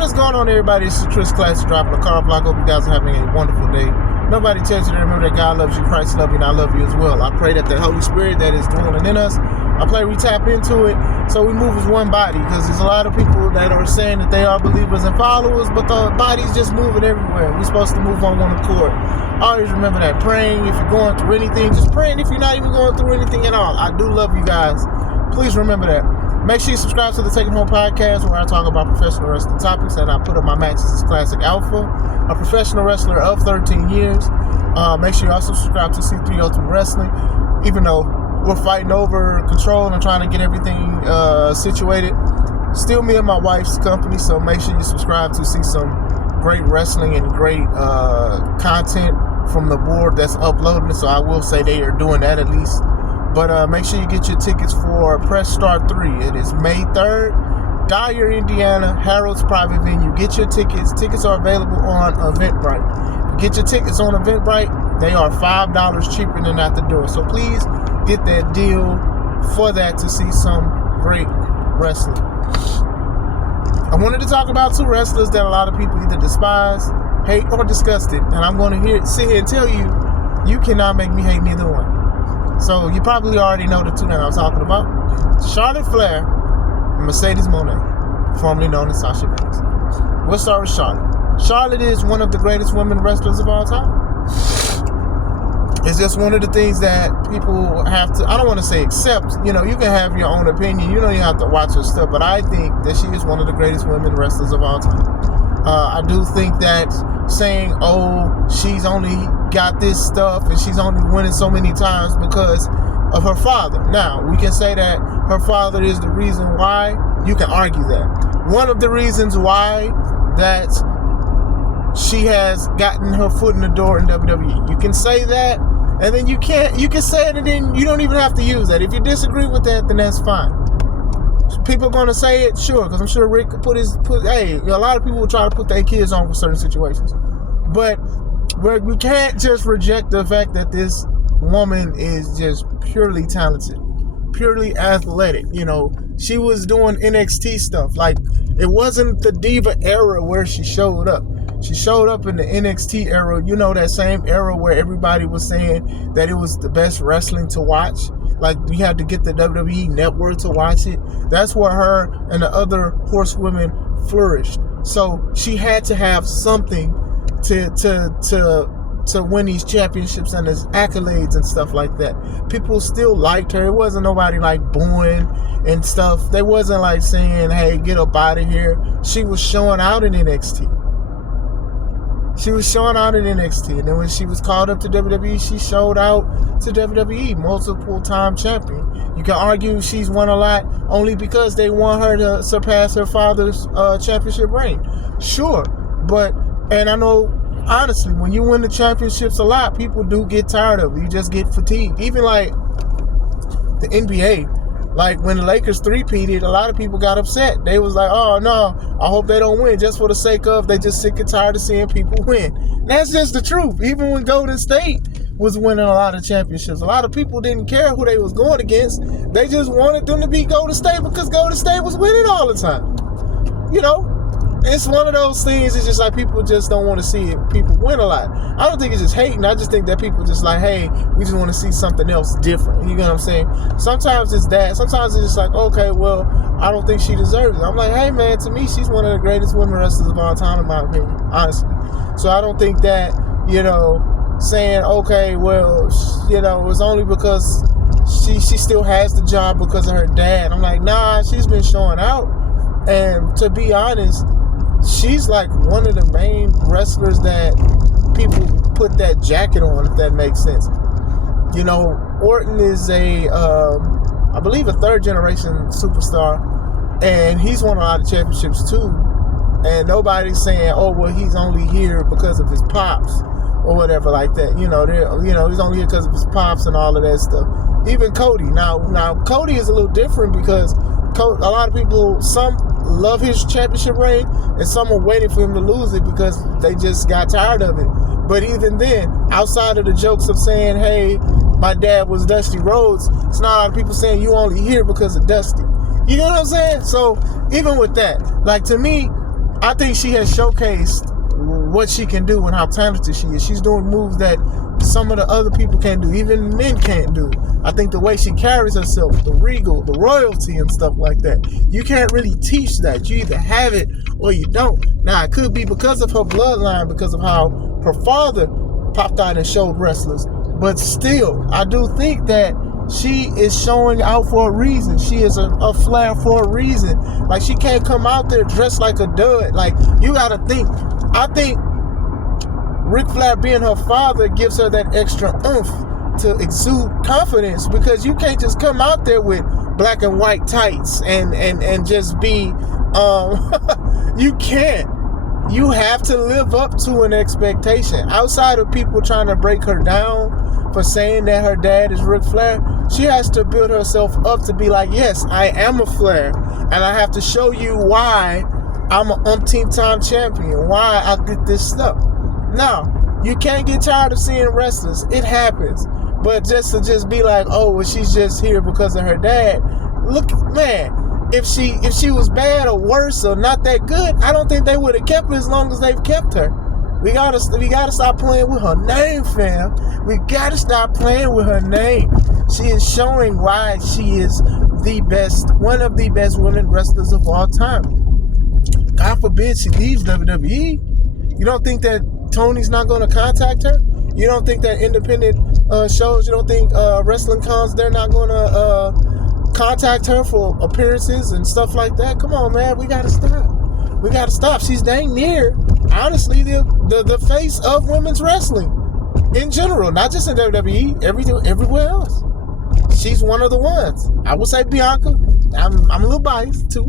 What is going on, everybody? This is Chris Classic dropping the car block. Hope you guys are having a wonderful day. Nobody tells you to remember that God loves you, Christ loves you, and I love you as well. I pray that the Holy Spirit that is dwelling in us, I pray we tap into it so we move as one body, because there's a lot of people that are saying that they are believers and followers, but the body's just moving everywhere. We're supposed to move on one accord. Always remember that. Praying if you're going through anything, just praying if you're not even going through anything at all. I do love you guys. Please remember that. Make sure you subscribe to the Taking Home Podcast, where I talk about professional wrestling topics, and I put up my matches as Classic Alpha, a professional wrestler of 13 years. Make sure you also subscribe to C3 Ultimate Wrestling, even though we're fighting over control and trying to get everything situated. Still me and my wife's company, so make sure you subscribe to see some great wrestling and great content from the board that's uploading. So I will say they are doing that at least. But make sure you get your tickets for Press Start 3. It is May 3rd, Dyer, Indiana, Harold's private venue. Get your tickets. Tickets are available on Eventbrite. Get your tickets on Eventbrite. They are $5 cheaper than at the door. So please get that deal for that to see some great wrestling. I wanted to talk about two wrestlers that a lot of people either despise, hate, or disgust it. And I'm going to sit here and tell you, you cannot make me hate neither one. So you probably already know the two that I'm talking about. Charlotte Flair and Mercedes Moné, formerly known as Sasha Banks. We'll start with Charlotte. Charlotte is one of the greatest women wrestlers of all time. It's just one of the things that people have to, I don't want to say accept, you can have your own opinion. You have to watch her stuff, but I think that she is one of the greatest women wrestlers of all time. I do think that saying, she's only got this stuff and she's only winning so many times because of her father. Now, we can say that her father is the reason why. You can argue that. One of the reasons why that she has gotten her foot in the door in WWE. You can say that, and then you can say it, and then you don't even have to use that. If you disagree with that, then that's fine. People are going to say it, sure, because I'm sure Rick hey, a lot of people will try to put their kids on for certain situations. But we can't just reject the fact that this woman is just purely talented, purely athletic. She was doing NXT stuff. Like, it wasn't the Diva era where she showed up. She showed up in the NXT era, that same era where everybody was saying that it was the best wrestling to watch. Like, you had to get the WWE network to watch it. That's where her and the other horsewomen flourished. So she had to have something to win these championships and his accolades and stuff like that. People still liked her. It wasn't nobody like booing and stuff. They wasn't like saying, hey, get up out of here. She was showing out in NXT. And then when she was called up to WWE, she showed out to WWE, multiple time champion. You can argue she's won a lot only because they want her to surpass her father's championship reign. Sure, and I know, honestly, when you win the championships a lot, people do get tired of it. You just get fatigued. Even like the NBA, like when the Lakers three-peated, a lot of people got upset. They was like, oh no, I hope they don't win, just for the sake of, they just sick and tired of seeing people win. And that's just the truth. Even when Golden State was winning a lot of championships, a lot of people didn't care who they was going against. They just wanted them to be Golden State because Golden State was winning all the time. It's one of those things. It's just like people just don't want to see people win a lot. I don't think it's just hating. I just think that people just like, hey, we just want to see something else different. You know what I'm saying? Sometimes it's that. Sometimes it's just like, okay, well, I don't think she deserves it. I'm like, hey, man, to me, she's one of the greatest women wrestlers of all time, in my opinion, honestly. So I don't think that, saying, okay, well, it's only because she still has the job because of her dad. I'm like, nah, she's been showing out. And to be honest, she's like one of the main wrestlers that people put that jacket on, if that makes sense. Orton is I believe a third generation superstar, and he's won a lot of championships too. And nobody's saying, oh, well, he's only here because of his pops or whatever like that. He's only here because of his pops and all of that stuff. Even Cody. Now Cody is a little different because a lot of people, some love his championship reign and some are waiting for him to lose it because they just got tired of it. But even then, outside of the jokes of saying, hey, my dad was Dusty Rhodes, it's not a lot of people saying you only here because of Dusty. You know what I'm saying? So even with that, like, to me, I think she has showcased what she can do and how talented she is. She's doing moves that some of the other people can't do, even men can't do. I think the way she carries herself, the regal, the royalty and stuff like that, you can't really teach that. You either have it or you don't. Now, it could be because of her bloodline, because of how her father popped out and showed wrestlers. But still, I do think that she is showing out for a reason. She is a flair for a reason. Like, she can't come out there dressed like a dud. Like, you gotta think. I think Ric Flair being her father gives her that extra oomph to exude confidence, because you can't just come out there with black and white tights and just be you can't. You have to live up to an expectation. Outside of people trying to break her down for saying that her dad is Ric Flair, she has to build herself up to be like, yes, I am a Flair, and I have to show you why I'm an umpteenth time champion, why I did this stuff. Now, you can't get tired of seeing wrestlers. It happens. But just be like, oh, well, she's just here because of her dad. Look, man, if she was bad or worse or not that good, I don't think they would have kept her as long as they've kept her. We gotta stop playing with her name, fam. We gotta stop playing with her name. She is showing why she is the best, one of the best women wrestlers of all time. God forbid she leaves WWE. You don't think that Tony's not going to contact her? You don't think that independent shows, you don't think wrestling cons, they're not going to contact her for appearances and stuff like that? Come on, man. We got to stop. We got to stop. She's dang near, honestly, the face of women's wrestling in general, not just in WWE, everywhere else. She's one of the ones. I would say Bianca. I'm a little biased too.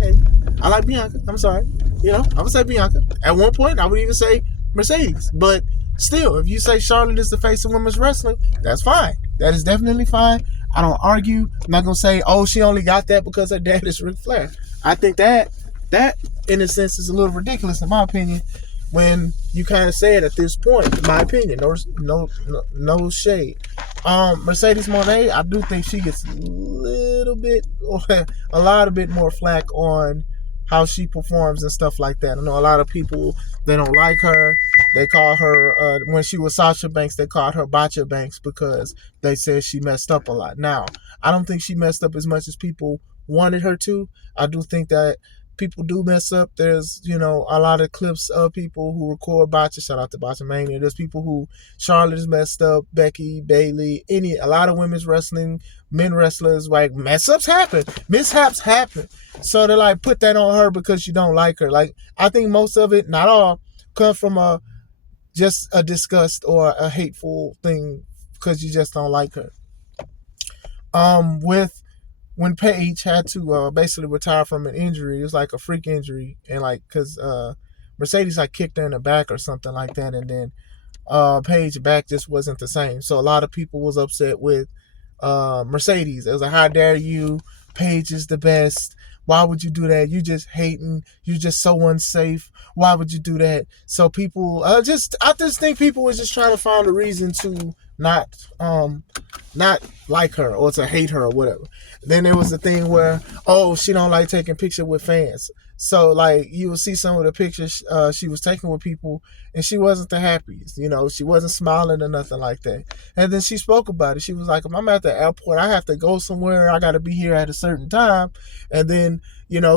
Hey, I like Bianca. I'm sorry. I would say Bianca. At one point, I would even say Mercedes. But still, if you say Charlotte is the face of women's wrestling, that's fine. That is definitely fine. I don't argue. I'm not going to say, oh, she only got that because her dad is Ric Flair. I think that, in a sense, is a little ridiculous, in my opinion, when you kind of say it at this point, in my opinion. No shade. Mercedes Moné, I do think she gets a lot bit more flack on how she performs and stuff like that. I know a lot of people, they don't like her. They call her, when she was Sasha Banks, they called her Botcha Banks because they said she messed up a lot. Now, I don't think she messed up as much as people wanted her to. I do think that people do mess up. There's, a lot of clips of people who record botcha. Shout out to Botcha Mania. There's people who Charlotte has messed up, Becky, Bayley, a lot of women's wrestling, men wrestlers, like, mess-ups happen. Mishaps happen. So they put that on her because you don't like her. Like, I think most of it, not all, comes from just a disgust or a hateful thing because you just don't like her. When Paige had to basically retire from an injury, it was like a freak injury, and because Mercedes kicked her in the back or something like that, and then Paige's back just wasn't the same. So a lot of people was upset with Mercedes. It was like, how dare you? Paige is the best. Why would you do that? You just hating. You just so unsafe. Why would you do that? So people, I just think people was just trying to find a reason to not like her or to hate her or whatever. Then there was the thing where, oh, she don't like taking pictures with fans. So you will see some of the pictures she was taking with people, and she wasn't the happiest. She wasn't smiling or nothing like that. And then she spoke about it. She was like, if I'm at the airport, I have to go somewhere. I got to be here at a certain time. And then,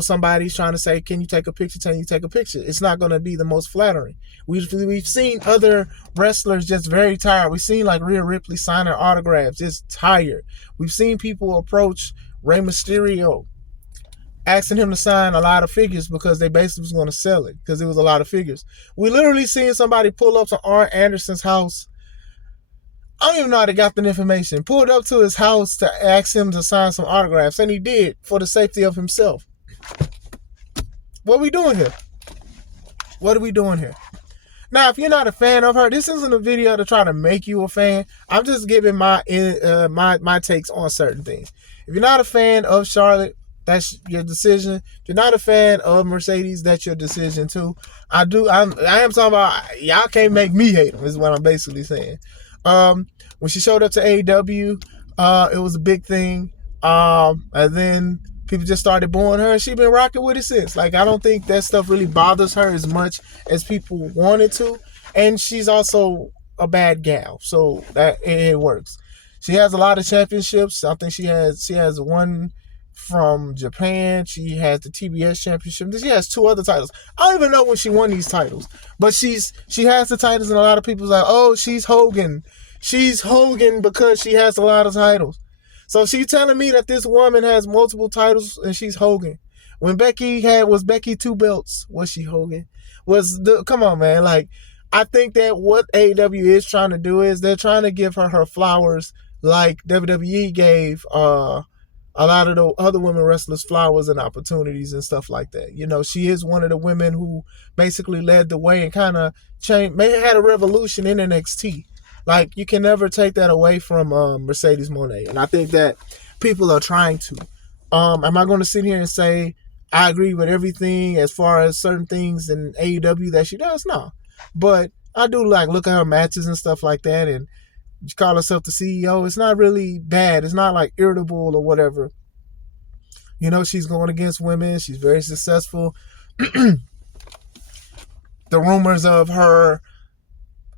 somebody's trying to say, can you take a picture? Can you take a picture? It's not going to be the most flattering. We've seen other wrestlers just very tired. We've seen Rhea Ripley sign her autographs, just tired. We've seen people approach Rey Mysterio, asking him to sign a lot of figures because they basically was going to sell it because it was a lot of figures. We literally seen somebody pull up to Arn Anderson's house. I don't even know how they got the information. Pulled up to his house to ask him to sign some autographs, and he did for the safety of himself. What are we doing here? What are we doing here? Now, if you're not a fan of her, this isn't a video to try to make you a fan. I'm just giving my takes on certain things. If you're not a fan of Charlotte, that's your decision. If you're not a fan of Mercedes, that's your decision too. I am talking about, y'all can't make me hate them, is what I'm basically saying. When she showed up to AEW, it was a big thing. And then People just started booing her, and she been rocking with it since. Like, I don't think that stuff really bothers her as much as people want it to. And she's also a bad gal, so that it works. She has a lot of championships. I think she has one from Japan. She has the TBS championship. She has 2 other titles. I don't even know when she won these titles, but she has the titles, and a lot of people's like, oh, she's Hogan. She's Hogan because she has a lot of titles. So she's telling me that this woman has multiple titles and she's Hogan. When Becky was Becky 2 belts, was she Hogan? Come on, man. Like, I think that what AEW is trying to do is they're trying to give her flowers like WWE gave a lot of the other women wrestlers flowers and opportunities and stuff like that. You know, she is one of the women who basically led the way and kind of had a revolution in NXT. Like, you can never take that away from Mercedes Moné. And I think that people are trying to. Am I going to sit here and say I agree with everything as far as certain things in AEW that she does? No. But I do look at her matches and stuff like that, and she call herself the CEO. It's not really bad. It's not like irritable or whatever. You know, she's going against women. She's very successful. The rumors of her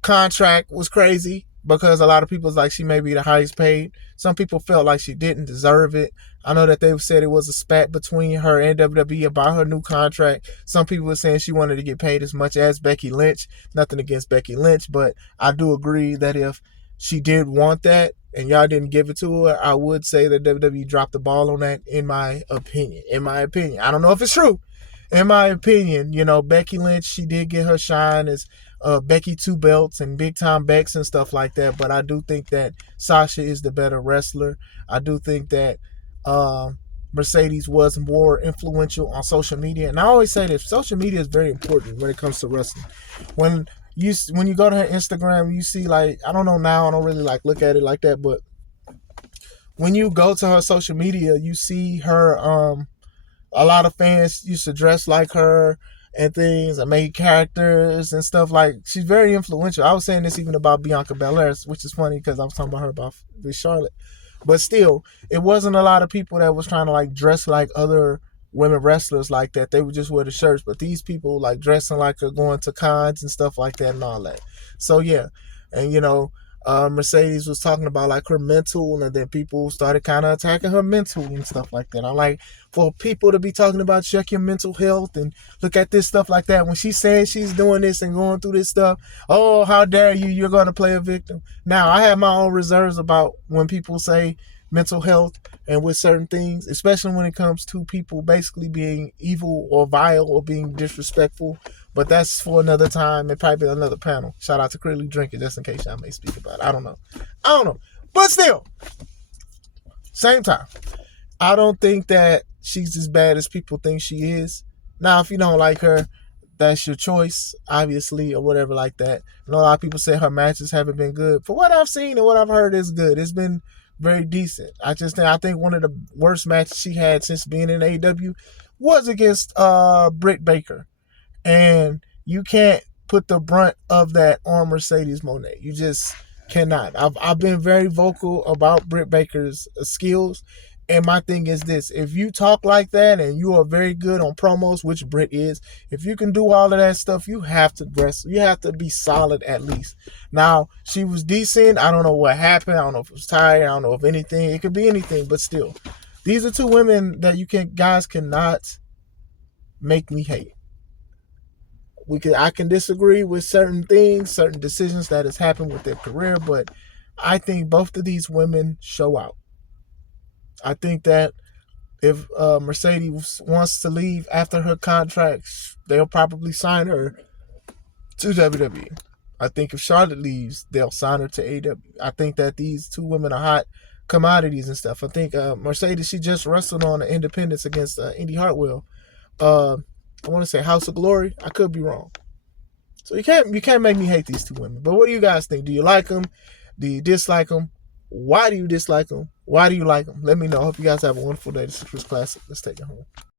contract was crazy because a lot of people was like she may be the highest paid. Some people felt like she didn't deserve it. I know that they said it was a spat between her and WWE about her new contract. Some people were saying she wanted to get paid as much as Becky Lynch. Nothing against Becky Lynch, but I do agree that if she did want that and y'all didn't give it to her, I would say that WWE dropped the ball on that, in my opinion. I don't know if it's true. In my opinion, you know, Becky Lynch, she did get her shine as Becky 2 belts and big time Becks and stuff like that. But I do think that Sasha is the better wrestler. I do think that Mercedes was more influential on social media. And I always say that social media is very important when it comes to wrestling. When you go to her Instagram, you see, like, I don't know now, I don't really look at it like that, but when you go to her social media, you see her, a lot of fans used to dress like her and things and make characters and stuff. Like, she's very influential. I was saying this even about Bianca Belair, which is funny because I was talking about her with Charlotte. But still, it wasn't a lot of people that was trying to dress like other women wrestlers like that. They would just wear the shirts. But these people dressing like her, going to cons and stuff like that and all that. So yeah, and you know, Mercedes was talking about her mental, and then people started kind of attacking her mental and stuff like that. I'm like, for people to be talking about check your mental health and look at this stuff like that, when she says she's doing this and going through this stuff, oh, how dare you, you're going to play a victim. Now, I have my own reserves about when people say mental health and with certain things, especially when it comes to people basically being evil or vile or being disrespectful. But that's for another time and probably another panel. Shout out to Clearly Drinking, just in case y'all may speak about it. I don't know. But still, same time, I don't think that she's as bad as people think she is. Now, if you don't like her, that's your choice, obviously, or whatever like that. I know a lot of people say her matches haven't been good. For what I've seen and what I've heard, is good. It's been very decent. I think one of the worst matches she had since being in AEW was against Britt Baker. And you can't put the brunt of that on Mercedes Moné. You just cannot. I've been very vocal about Britt Baker's skills. And my thing is this: if you talk like that and you are very good on promos, which Britt is, if you can do all of that stuff, you have to wrestle. You have to be solid at least. Now, she was decent. I don't know what happened. I don't know if it was tired. I don't know if anything. It could be anything, but still. These are two women that guys cannot make me hate. I can disagree with certain things, certain decisions that has happened with their career, but I think both of these women show out. I think that if Mercedes wants to leave after her contract, they'll probably sign her to WWE. I think if Charlotte leaves, they'll sign her to AEW. I think that these two women are hot commodities and stuff. I think Mercedes, she just wrestled on the Independence against Indy Hartwell. I want to say House of Glory. I could be wrong. So you can't make me hate these two women. But what do you guys think? Do you like them? Do you dislike them? Why do you dislike them? Why do you like them? Let me know. I hope you guys have a wonderful day. This is Chris Classic. Let's take it home.